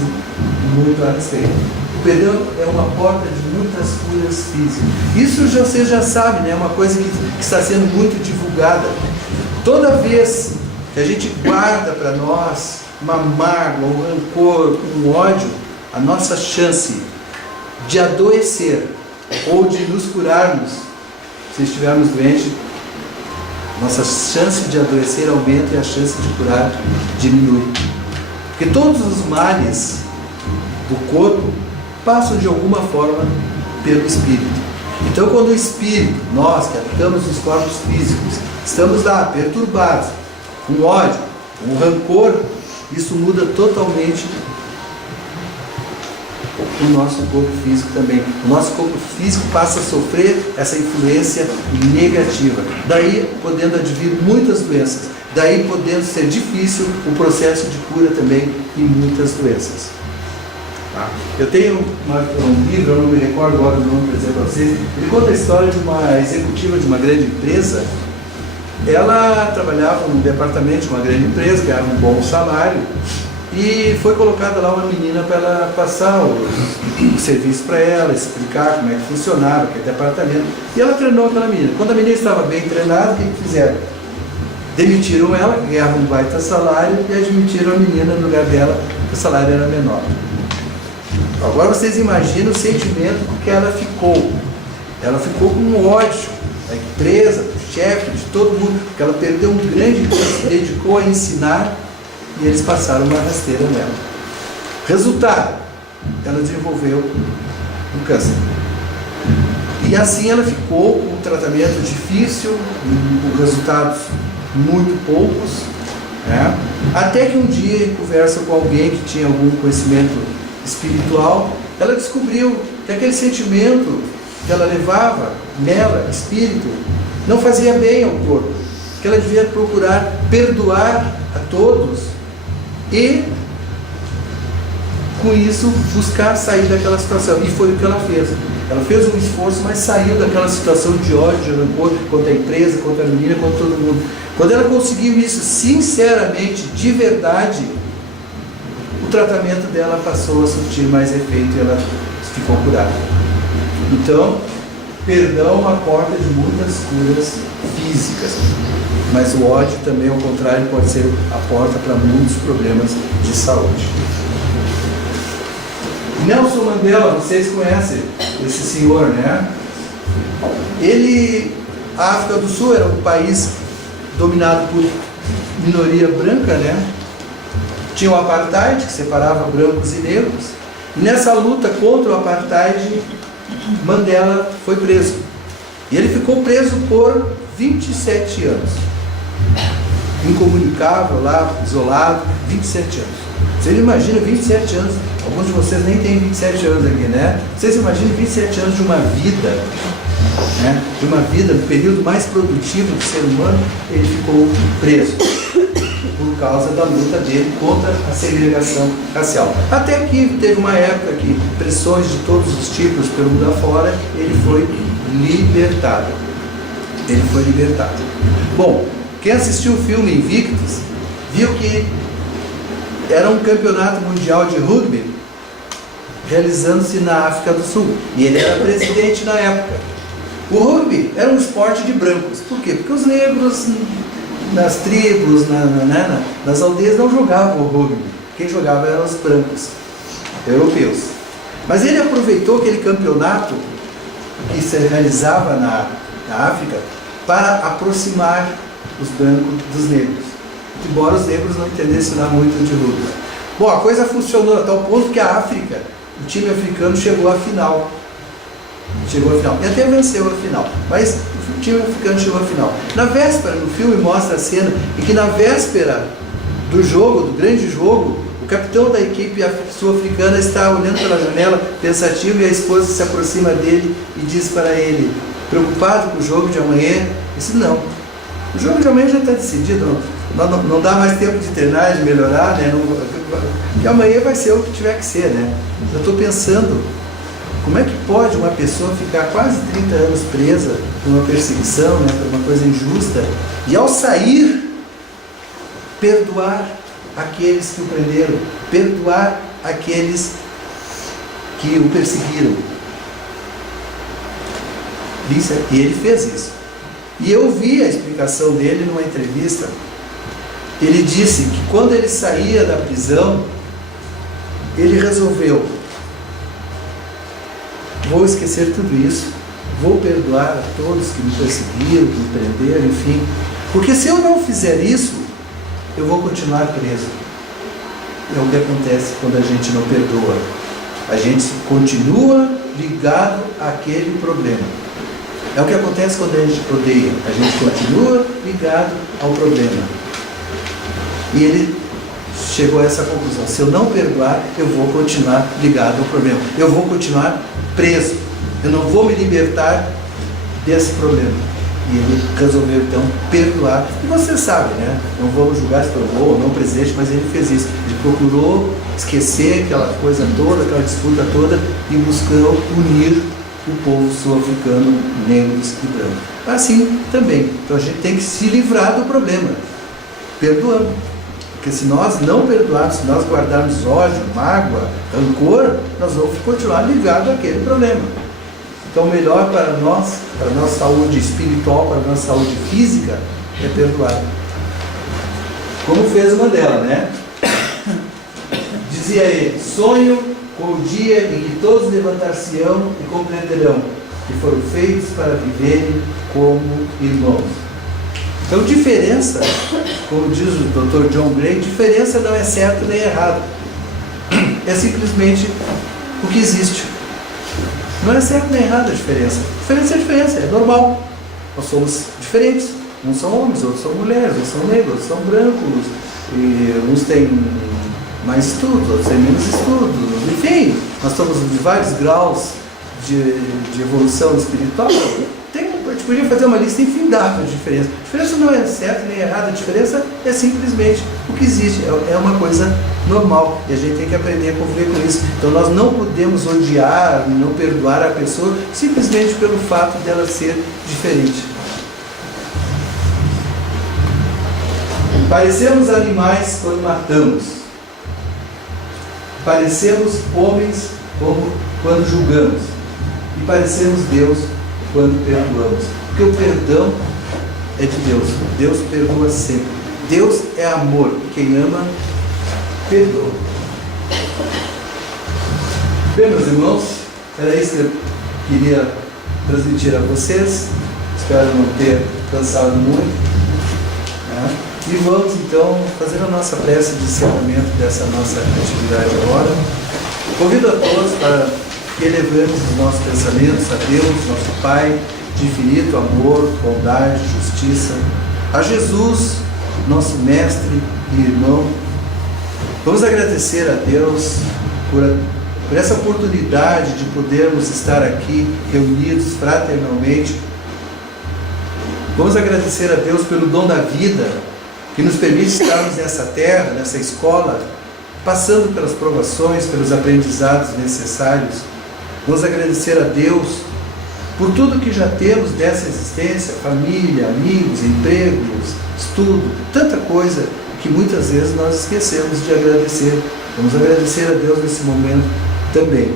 muito a respeito. O perdão é uma porta de muitas curas físicas. Isso você já sabe, né? É uma coisa que está sendo muito divulgada. Toda vez que a gente guarda para nós uma mágoa, um rancor, um ódio, a nossa chance de adoecer ou de nos curarmos, se estivermos doentes, nossa chance de adoecer aumenta e a chance de curar diminui. Porque todos os males do corpo passam de alguma forma pelo espírito. Então, quando o espírito, nós que habitamos os corpos físicos, estamos lá perturbados, com ódio, com rancor, isso muda totalmente o nosso corpo físico também. O nosso corpo físico passa a sofrer essa influência negativa, daí podendo advir muitas doenças, daí podendo ser difícil o processo de cura também em muitas doenças. Eu tenho um livro, eu não me recordo agora o nome para dizer para vocês, ele conta a história de uma executiva de uma grande empresa. Ela trabalhava num departamento de uma grande empresa, ganhava um bom salário, e foi colocada lá uma menina para ela passar o serviço para ela, explicar como é que funcionava aquele departamento. E ela treinou aquela menina. Quando a menina estava bem treinada, o que fizeram? Demitiram ela, que ganhava um baita salário, e admitiram a menina no lugar dela, que o salário era menor. Agora vocês imaginam o sentimento que ela ficou. Ela ficou com ódio da empresa, do chefe, de todo mundo, porque ela perdeu um grande tempo, se dedicou a ensinar, e eles passaram uma rasteira nela. Resultado, ela desenvolveu um câncer. E assim ela ficou com um tratamento difícil, com resultados muito poucos, né? Até que um dia, em conversa com alguém que tinha algum conhecimento espiritual, ela descobriu que aquele sentimento que ela levava nela, espírito, não fazia bem ao corpo, que ela devia procurar perdoar a todos e, com isso, buscar sair daquela situação. E foi o que ela fez. Ela fez um esforço, mas saiu daquela situação de ódio, de rancor contra a empresa, contra a menina, contra todo mundo. Quando ela conseguiu isso sinceramente, de verdade, o tratamento dela passou a surtir mais efeito e ela ficou curada. Então, perdão é uma porta de muitas curas físicas, mas o ódio também, ao contrário, pode ser a porta para muitos problemas de saúde. Nelson Mandela, vocês conhecem esse senhor, né? A África do Sul era um país dominado por minoria branca, né? Tinha o apartheid, que separava brancos e negros. E nessa luta contra o apartheid, Mandela foi preso. E ele ficou preso por 27 anos. Incomunicável lá, isolado, 27 anos. Vocês imaginam 27 anos, alguns de vocês nem têm 27 anos aqui, né? Vocês imaginam 27 anos de uma vida, né? De uma vida, no período mais produtivo do ser humano, ele ficou preso por causa da luta dele contra a segregação racial. Até que teve uma época que pressões de todos os tipos pelo mundo afora, ele foi libertado. Ele foi libertado. Bom, quem assistiu o filme Invictus, viu que era um campeonato mundial de rugby realizando-se na África do Sul. E ele era presidente na época. O rugby era um esporte de brancos. Por quê? Porque os negros nas tribos, nas aldeias não jogavam o rugby. Quem jogava eram os brancos, europeus. Mas ele aproveitou aquele campeonato que se realizava na África para aproximar os brancos dos negros. Embora os negros não entendessem lá muito de rugby. Bom, a coisa funcionou a tal ponto que a África, o time africano chegou à final. E até venceu a final. Mas o time africano chegou à final. Na véspera, no filme mostra a cena em que na véspera do jogo, do grande jogo, o capitão da equipe sul-africana está olhando pela janela, pensativo, e a esposa se aproxima dele e diz para ele, preocupado com o jogo de amanhã, disse, não, o jogo de amanhã já está decidido, não dá mais tempo de treinar, de melhorar, né? E amanhã vai ser o que tiver que ser, né? Eu estou pensando, como é que pode uma pessoa ficar quase 30 anos presa por uma perseguição, né, por uma coisa injusta, e ao sair, perdoar aqueles que o prenderam, perdoar aqueles que o perseguiram. E ele fez isso. E eu vi a explicação dele numa entrevista. Ele disse que quando ele saía da prisão, ele resolveu, vou esquecer tudo isso, vou perdoar a todos que me perseguiram, que me prenderam, enfim, porque se eu não fizer isso, eu vou continuar preso. É o que acontece quando a gente não perdoa. A gente continua ligado àquele problema. É o que acontece quando a gente odeia. A gente continua ligado ao problema. E ele chegou a essa conclusão. Se eu não perdoar, eu vou continuar ligado ao problema. Eu vou continuar preso. Eu não vou me libertar desse problema. E ele resolveu, então, perdoar. E você sabe, né? Não vamos julgar se foi bom ou não presidente, mas ele fez isso. Ele procurou esquecer aquela coisa toda, aquela disputa toda, e buscou unir o povo sul-africano, negros e brancos. Assim também. Então a gente tem que se livrar do problema, perdoando. Porque se nós não perdoarmos, se nós guardarmos ódio, mágoa, rancor, nós vamos continuar ligados àquele problema. Então o melhor para nós, para a nossa saúde espiritual, para a nossa saúde física, é perdoar. Como fez Mandela, né? Dizia ele, sonho com o dia em que todos levantar-se-ão e compreenderão que foram feitos para viverem como irmãos. Então, diferença, como diz o Dr. John Gray, diferença não é certo nem errado. É simplesmente o que existe. Não é certo nem errado a diferença. Diferença é diferença, é normal. Nós somos diferentes. Uns são homens, outros são mulheres, uns são negros, outros são brancos, e uns têm mais estudos, outros têm menos estudos. Enfim, nós estamos de vários graus de evolução espiritual. A gente podia fazer uma lista infindável de diferenças. A diferença não é certa nem errada, a diferença é simplesmente o que existe, é uma coisa normal, e a gente tem que aprender a conviver com isso. Então nós não podemos odiar, não perdoar a pessoa simplesmente pelo fato dela ser diferente. Parecemos animais quando matamos, parecemos homens quando julgamos, e parecemos Deus quando perdoamos. Porque o perdão é de Deus. Deus perdoa sempre. Deus é amor. E quem ama, perdoa. Bem, meus irmãos, era isso que eu queria transmitir a vocês. Espero não ter cansado muito. Né? E vamos então fazer a nossa prece de encerramento dessa nossa atividade agora. Convido a todos para que elevemos os nossos pensamentos a Deus, nosso Pai, de infinito amor, bondade, justiça, a Jesus, nosso Mestre e Irmão. Vamos agradecer a Deus por essa oportunidade de podermos estar aqui reunidos fraternalmente. Vamos agradecer a Deus pelo dom da vida, que nos permite estarmos nessa terra, nessa escola, passando pelas provações, pelos aprendizados necessários. Vamos agradecer a Deus por tudo que já temos dessa existência, família, amigos, empregos, estudo, tanta coisa que muitas vezes nós esquecemos de agradecer. Vamos agradecer a Deus nesse momento também.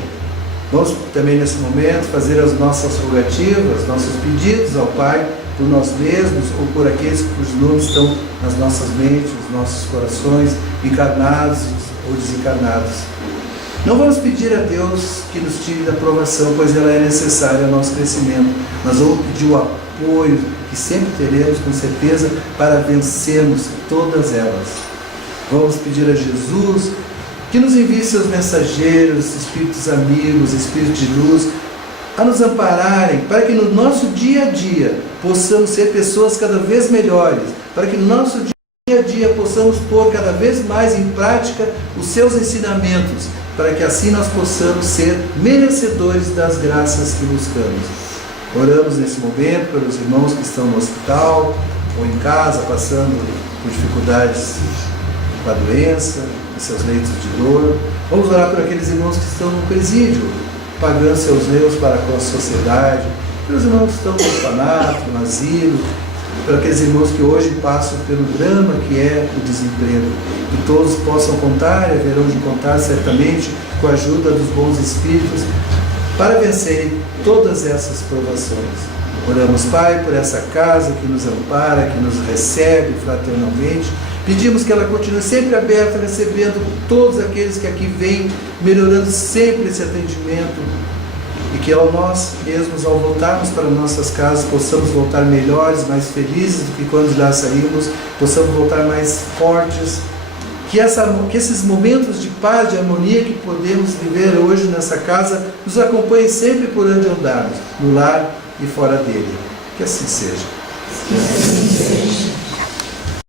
Vamos também nesse momento fazer as nossas rogativas, nossos pedidos ao Pai, por nós mesmos ou por aqueles cujos nomes estão nas nossas mentes, nos nossos corações, encarnados ou desencarnados. Não vamos pedir a Deus que nos tire da provação, pois ela é necessária ao nosso crescimento, mas vamos pedir o apoio que sempre teremos, com certeza, para vencermos todas elas. Vamos pedir a Jesus que nos envie seus mensageiros, espíritos amigos, espíritos de luz, a nos ampararem, para que no nosso dia a dia possamos ser pessoas cada vez melhores, para que no nosso dia a dia possamos pôr cada vez mais em prática os seus ensinamentos, para que assim nós possamos ser merecedores das graças que buscamos. Oramos nesse momento pelos irmãos que estão no hospital ou em casa, passando por dificuldades com a doença, em seus leitos de dor. Vamos orar por aqueles irmãos que estão no presídio, pagando seus erros para com a sociedade, pelos irmãos que estão no orfanato, no asilo, por aqueles irmãos que hoje passam pelo drama que é o desemprego. Que todos possam contar e haverão de contar certamente com a ajuda dos bons espíritos para vencerem todas essas provações. Oramos, Pai, por essa casa que nos ampara, que nos recebe fraternalmente. Pedimos que ela continue sempre aberta, recebendo todos aqueles que aqui vêm, melhorando sempre esse atendimento. E que nós mesmos, ao voltarmos para nossas casas, possamos voltar melhores, mais felizes do que quando lá saímos, possamos voltar mais fortes. Que esses momentos de paz, de harmonia que podemos viver hoje nessa casa, nos acompanhem sempre por onde andarmos, no lar e fora dele. Que assim seja.